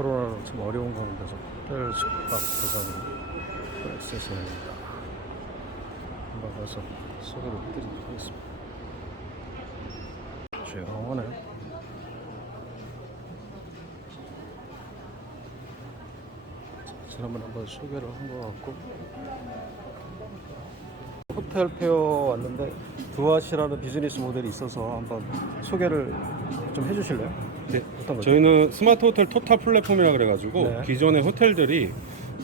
코로나로 참 어려운 가운데서 호텔 숙박 보장이 세션입니다. 한번 가서 소개를 해드리도록 하겠습니다. 조용하네요. 지난번에 한번 소개를 한 것 같고 호텔 페어 왔는데 두아시라는 비즈니스 모델이 있어서 한번 소개를 좀 해주실래요? 네. 어떤 거죠? 저희는 스마트 호텔 토탈 플랫폼이라 그래가지고 네. 기존의 호텔들이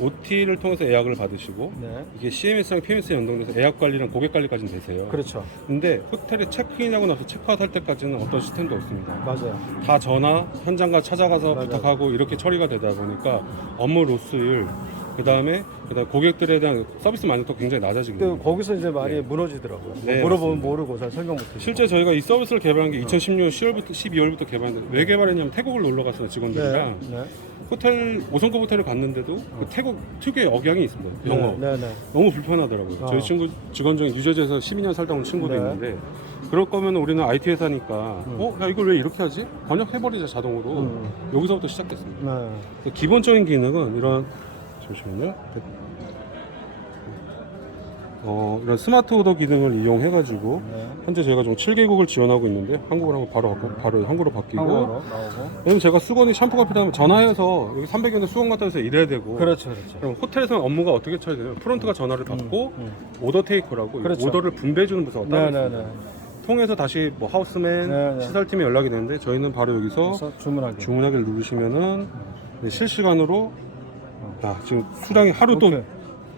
OT를 통해서 예약을 받으시고 네, 이게 CMS랑 PMS 연동돼서 예약 관리랑 고객 관리까지는 되세요. 그렇죠. 근데 호텔에 체크인하고 나서 체크아웃 할 때까지는 어떤 시스템도 없습니다. 맞아요. 다 전화, 현장가 찾아가서 맞아요. 부탁하고 이렇게 처리가 되다 보니까 업무 로스율, 그 다음에 그다음 고객들에 대한 서비스 만족도 굉장히 낮아지거든요. 근데 거기서 이제 많이 네. 무너지더라고요. 네, 물어보면 맞습니다. 모르고 잘 설명 못해요. 실제 저희가 이 서비스를 개발한 어. 게 2016년 10월부터 12월부터 개발했는데 왜 개발했냐면 태국을 놀러 갔어요 직원들이랑 네, 네. 호텔 5성급 호텔을 갔는데도 그 태국 특유의 억양이 있습니다. 영어. 네, 네, 네. 너무 불편하더라고요. 어. 저희 친구 직원 중에 뉴저지에서 12년 살다 온 친구도 네. 있는데 그럴 거면 우리는 IT 회사니까 음. 어, 야 이걸 왜 이렇게 하지? 번역해버리자 자동으로. 음. 여기서부터 시작됐습니다. 네. 기본적인 기능은 이런 잠시만요. 어, 이런 스마트 오더 기능을 이용해 가지고 네. 현재 저희가 좀 7개국을 지원하고 있는데 한국을 한번 바로 바꿔, 바로 한국으로 바뀌고 한국어로 나오고. 왜냐면 제가 수건이 샴푸가 필요하면 전화해서 여기 300원에 수건 갖다 해서 일해야 되고 그렇죠, 그렇죠. 그럼 호텔에서는 업무가 어떻게 처리 되냐면 프론트가 전화를 받고 음, 오더 테이커라고 이 그렇죠. 오더를 분배해 주는 부서가 따로 네, 네, 있습니다. 네. 통해서 다시 뭐 하우스맨, 네, 네. 시설팀에 연락이 되는데 저희는 바로 여기서 주문하기. 주문하기를 누르시면은 네, 실시간으로 야 지금 수량이 하루 또.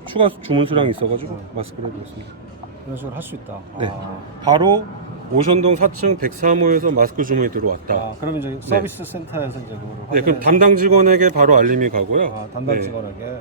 추가 주문 수량이 있어가지고 네. 마스크를 해드렸습니다. 이런 식으로 할 수 있다. 네. 아, 바로 오션동 4층 103호에서 마스크 주문이 들어왔다. 아, 그럼 이제 서비스 센터에서 이제 그거를 네, 그럼 확인해서- 담당 직원에게 바로 알림이 가고요. 아, 담당 네, 직원에게.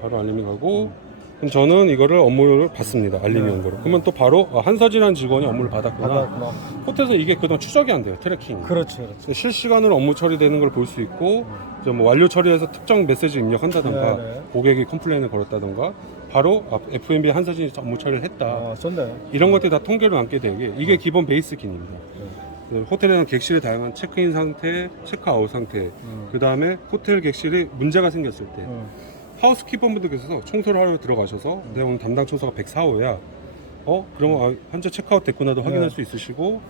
바로 알림이 가고 그럼 저는 이거를 업무를 받습니다. 알림이 네. 온 거로. 그러면 또 바로 아, 한서진이라는 직원이 업무를 받았구나. 받았구나. 호텔에서 이게 그동안 추적이 안 돼요. 트래킹. 그렇지, 그렇지. 실시간으로 업무 처리되는 걸 볼 수 있고 이제 뭐 완료 처리해서 특정 메시지 입력한다던가 네, 네. 고객이 컴플레인을 걸었다던가 바로 아, F&B 한서진이 업무 처리를 했다. 아, 좋네. 이런 것들이 다 통계로 남게 되게 이게 기본 베이스 기능입니다. 네, 호텔에는 객실의 다양한 체크인 상태, 체크아웃 상태, 음. 그 다음에 호텔 객실이 문제가 생겼을 때 음. 하우스키퍼분들께서 청소를 하러 들어가셔서 내가 오늘 담당 청소가 104호야. 어? 그러면 아, 현재 체크아웃 됐구나도 확인할 네. 수 있으시고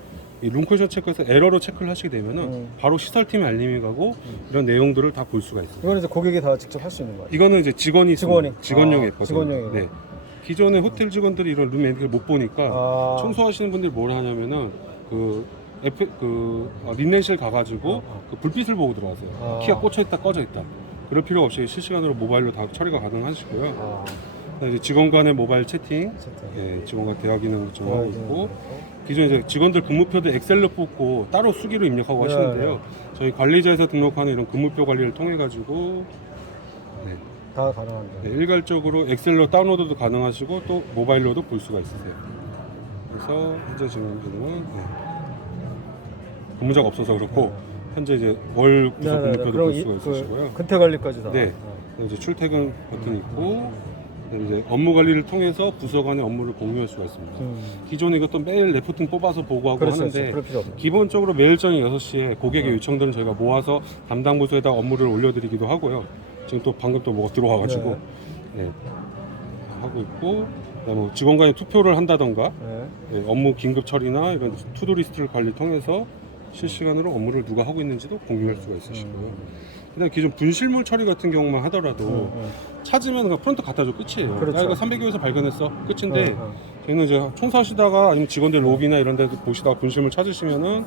이 룸코션 체크에서 에러로 체크를 하시게 되면은 음. 바로 시설팀에 알림이 가고 이런 내용들을 다 볼 수가 있습니다. 이건 이제 고객이 다 직접 할 수 있는 거예요. 이거는 이제 직원이 직원이? 쓰는 직원용의 아, 버전. 직원용이요? 네. 기존의 호텔 직원들이 이런 룸 매니저를 못 보니까 아, 청소하시는 분들이 뭘 하냐면은 그 F 그 어, 린넨실 가가지고 어, 어. 그 불빛을 보고 들어가세요. 아. 키가 꽂혀 있다 꺼져 있다. 그럴 필요 없이 실시간으로 모바일로 다 처리가 가능하시고요. 아, 그다음에 이제 직원 간의 모바일 채팅, 세팅. 예, 직원과 대화 기능을 정하고 네, 있고 기존 이제 직원들 근무표도 엑셀로 뽑고 따로 수기로 입력하고 네, 하시는데요. 저희 관리자에서 등록하는 이런 근무표 관리를 통해 가지고 네, 다 가능한 네, 거. 일괄적으로 엑셀로 다운로드도 가능하시고 또 모바일로도 볼 수가 있으세요. 그래서 현재 지금 기능은 네. 근무자가 없어서 그렇고 현재 이제 월 구속 네, 네, 네. 그럼 볼 이- 수가 그 있으시고요. 근태 관리까지 다. 네. 어. 이제 출퇴근 버튼이 있고 그다음에 이제 업무 관리를 통해서 부서 간의 업무를 공유할 수가 있습니다. 음. 기존에 이것도 매일 레포팅 뽑아서 보고하고 그렇죠, 하는데 그럴 필요 없네. 기본적으로 매일 저녁 6시에 고객의 네. 요청들은 저희가 모아서 담당 부서에다 업무를 올려드리기도 하고요. 지금 또 방금 또 뭐가 들어와가지고 네, 하고 있고 그다음에 뭐 직원 간의 투표를 한다던가 네. 네, 업무 긴급 처리나 이런 투두 리스트를 관리 통해서 실시간으로 업무를 누가 하고 있는지도 공유할 수가 있으시고요. 그다음 기존 분실물 처리 같은 경우만 하더라도 음, 음. 찾으면 그냥 프론트 갖다 줘 끝이에요. 그렇죠. 나 이거 300여에서 발견했어 끝인데 어, 어. 저희는 이제 청소하시다가 아니면 직원들 로비나 이런 데 보시다가 분실물 찾으시면은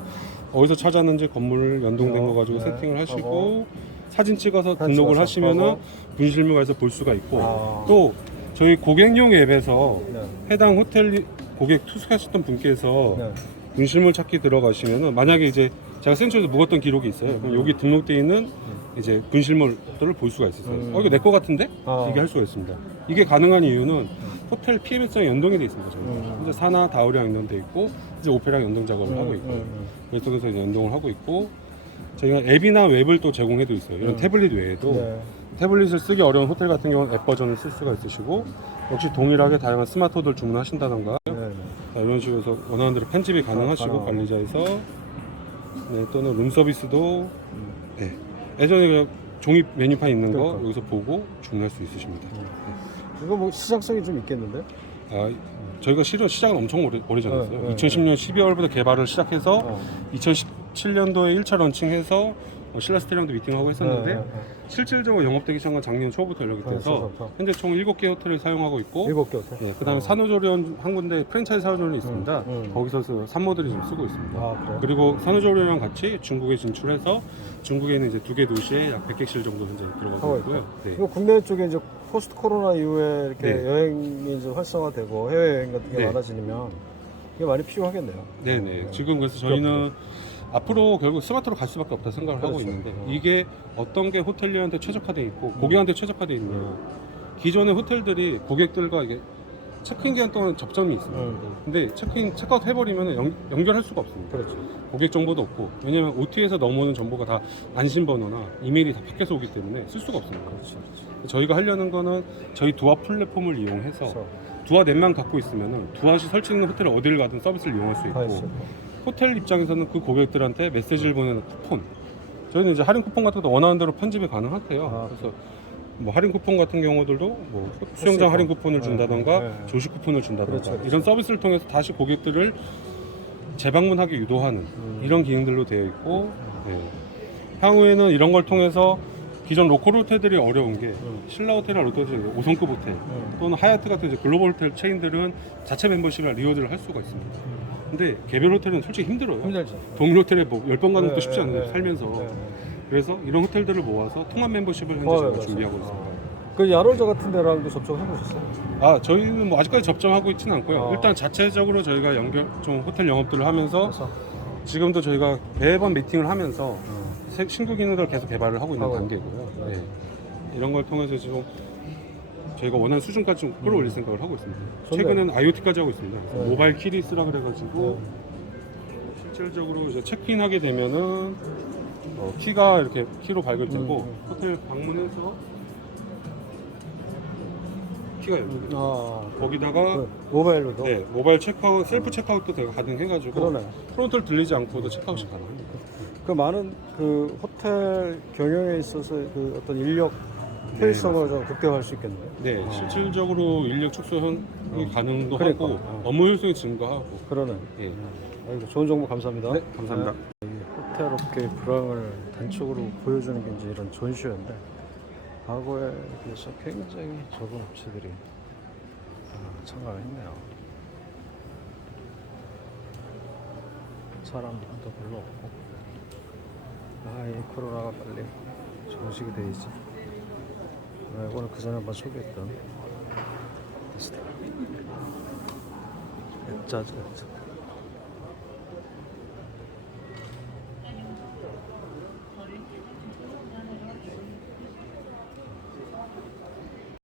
어디서 찾았는지 건물 연동된 어, 거 가지고 네. 세팅을 하시고. 사진 찍어서 등록을 찍어서 하시면은 하고. 분실물에서 볼 수가 있고 아. 또 저희 고객용 앱에서 네. 해당 호텔 고객 투숙하셨던 분께서 네. 분실물 찾기 들어가시면은 만약에 이제 제가 센츄에서 묵었던 기록이 있어요. 그럼 여기 등록되어 있는 이제 분실물들을 볼 수가 있었어요. 음. 어 이거 내 거 같은데? 아. 이게 할 수가 있습니다. 이게 가능한 이유는 호텔 PMS랑 연동이 돼 있습니다. 저희가. 음. 현재 사나 다우랑 연동돼 있고 이제 오페랑 연동 작업을 하고 있고 음, 요 음, 그래서 그래서 이제 연동을 하고 있고 저희가 앱이나 웹을 또 제공해도 있어요. 이런 음. 태블릿 외에도 네. 태블릿을 쓰기 어려운 호텔 같은 경우는 앱 버전을 쓸 수가 있으시고 역시 동일하게 다양한 스마트호들 주문하신다던가 이런 식으로 해서 원하는 대로 편집이 가능하시고 가능하고. 관리자에서 네, 또는 룸 서비스도 음. 네. 예전에 그 종이 메뉴판 있는 거 그러니까. 여기서 보고 주문할 수 있으십니다. 이거 뭐 시장성이 좀 있겠는데? 아, 저희가 실은 시작은 엄청 오래, 오래전했어요. 네, 네, 2010년 12월부터 개발을 시작해서 어. 2017년도에 1차 런칭해서 어, 실라스테랑도 미팅하고 했었는데 네, 네, 실질적으로 영업되기 시작한 건 작년 초부터 네, 돼서 초부터. 현재 총 7개 호텔을 사용하고 있고 일곱 개 호텔. 네, 그다음에 어. 산후조리원 한 군데 프랜차이즈 산후조리원이 있습니다. 음, 음. 거기서 그 산모들이 좀 쓰고 있습니다. 아 그래. 그리고 산후조리원이랑 같이 중국에 진출해서 중국에 있는 이제 두 개 도시에 약 100객실 정도 현재 들어가고 하고 있고요. 네. 이거 국내 쪽에 이제 포스트 코로나 이후에 이렇게 네. 여행이 이제 활성화되고 해외 여행 같은 게 네. 많아지면 이게 많이 필요하겠네요. 네네. 지금 그래서 저희는 앞으로 결국 스마트로 갈 수밖에 없다 생각을 하고 그렇죠. 있는데 어. 이게 어떤 게 호텔리어한테 최적화되어 있고 고객한테 최적화되어 있냐. 기존의 호텔들이 고객들과 이게 체크인 기간 동안 접점이 있습니다. 음, 근데 체크인 체크아웃 해버리면 연, 연결할 수가 없습니다. 그렇죠. 고객 정보도 없고 왜냐면 OT에서 넘어오는 정보가 다 안심번호나 이메일이 다 밖에서 오기 때문에 쓸 수가 없습니다. 그렇죠. 그렇죠. 저희가 하려는 거는 저희 두화 플랫폼을 이용해서 그래서 두화 넷만 갖고 있으면은 두화시 설치 있는 호텔 어디를 가든 서비스를 이용할 수다 있고 있어요. 호텔 입장에서는 그 고객들한테 메시지를 보내는 쿠폰 저희는 이제 할인 쿠폰 같은 것도 원하는 대로 편집이 가능하대요 아, 그래서 뭐 할인 쿠폰 같은 경우들도 뭐. 수영장 할인 쿠폰을 네, 준다던가 네, 네. 조식 쿠폰을 준다던가 그렇죠, 그렇죠. 이런 서비스를 통해서 다시 고객들을 재방문하게 유도하는 음. 이런 기능들로 되어 있고 네. 향후에는 이런 걸 통해서 기존 로컬 호텔들이 어려운 게 음. 신라 호텔이나 롯데 호텔 5성급 호텔 음. 또는 하얏트 같은 이제 글로벌 호텔 체인들은 자체 멤버십이나 리워드를 할 수가 있습니다. 근데 개별 호텔은 솔직히 힘들어요. 힘들죠. 동일 호텔에 뭐 10번 가는 것도 네, 쉽지 네, 않아요. 네. 살면서. 네, 네. 그래서 이런 호텔들을 모아서 통합 멤버십을 현재 저희가 그렇죠. 준비하고 있습니다. 어. 그 야롤자 같은 데랑도 접촉해 보셨어요? 아, 저희는 뭐 아직까지 접점하고 있지는 않고요. 어. 일단 자체적으로 저희가 연결 좀 호텔 영업들을 하면서 그래서 지금도 저희가 매번 미팅을 하면서 어. 새- 신규 기능들을 계속 개발을 하고 있는 하고 단계고요. 네. 네. 이런 걸 통해서 지금 저희가 원하는 수준까지 좀 끌어올릴 생각을 하고 있습니다. 음. 좋네요. 최근에는 IoT까지 하고 있습니다. 그래서 네. 모바일 키리스라 그래가지고 네. 실질적으로 이제 체크인하게 되면은 어, 키가 이렇게 키로 발급되고 음. 호텔 방문해서 키가 여기 아, 거기다가 그 모바일로도 네 모바일 체크아웃 셀프 체크아웃도 되게 가능해가지고 그러네. 프론트를 들리지 않고도 체크아웃이 가능합니다. 그 많은 그 호텔 경영에 있어서 그 어떤 인력 효율성을 좀 극대화할 수 있겠네요. 네 아. 실질적으로 인력 축소이 가능도 그러니까. 하고 어. 업무 효율성이 증가하고 그러네. 예. 아이고, 좋은 정보 감사합니다. 네, 감사합니다. 네, 이 호텔 업계의 불황을 단적으로 보여주는 게 이제 이런 존쇼인데 과거에 비해서 굉장히 적은 업체들이 아, 참가를 했네요. 사람도 별로 없고 아, 이 코로나가 빨리 종식이 돼야지. 아, 이거는 그 전에 한번 소개했던 비슷해. 짜증.